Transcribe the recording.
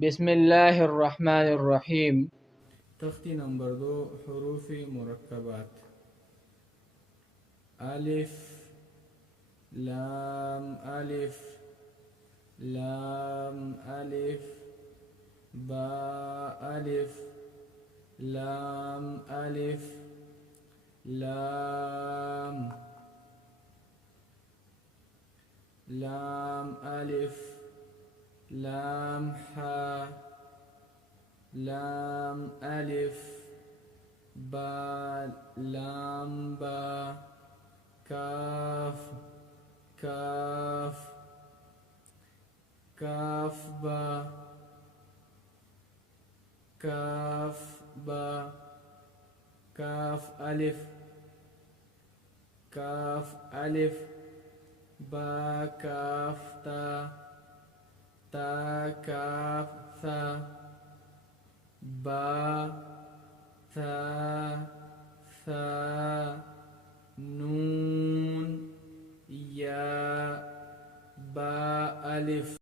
बिस्मिल्लाहिर्रहमानिर्रहीम। तख्ती नंबर 2 हरूफ मुरक्कबात। अलिफ लाम अलिफ लाम अलिफ बा अलिफ लाम अलिफ लाम लाम अलिफ लाम हा लाम अलिफ बा लाम बा काफ काफ काफ बा काफ बा काफ अलिफ काफ अलिफ बा काफ ता ता काफ सा बा सा सा नून या बा अलिफ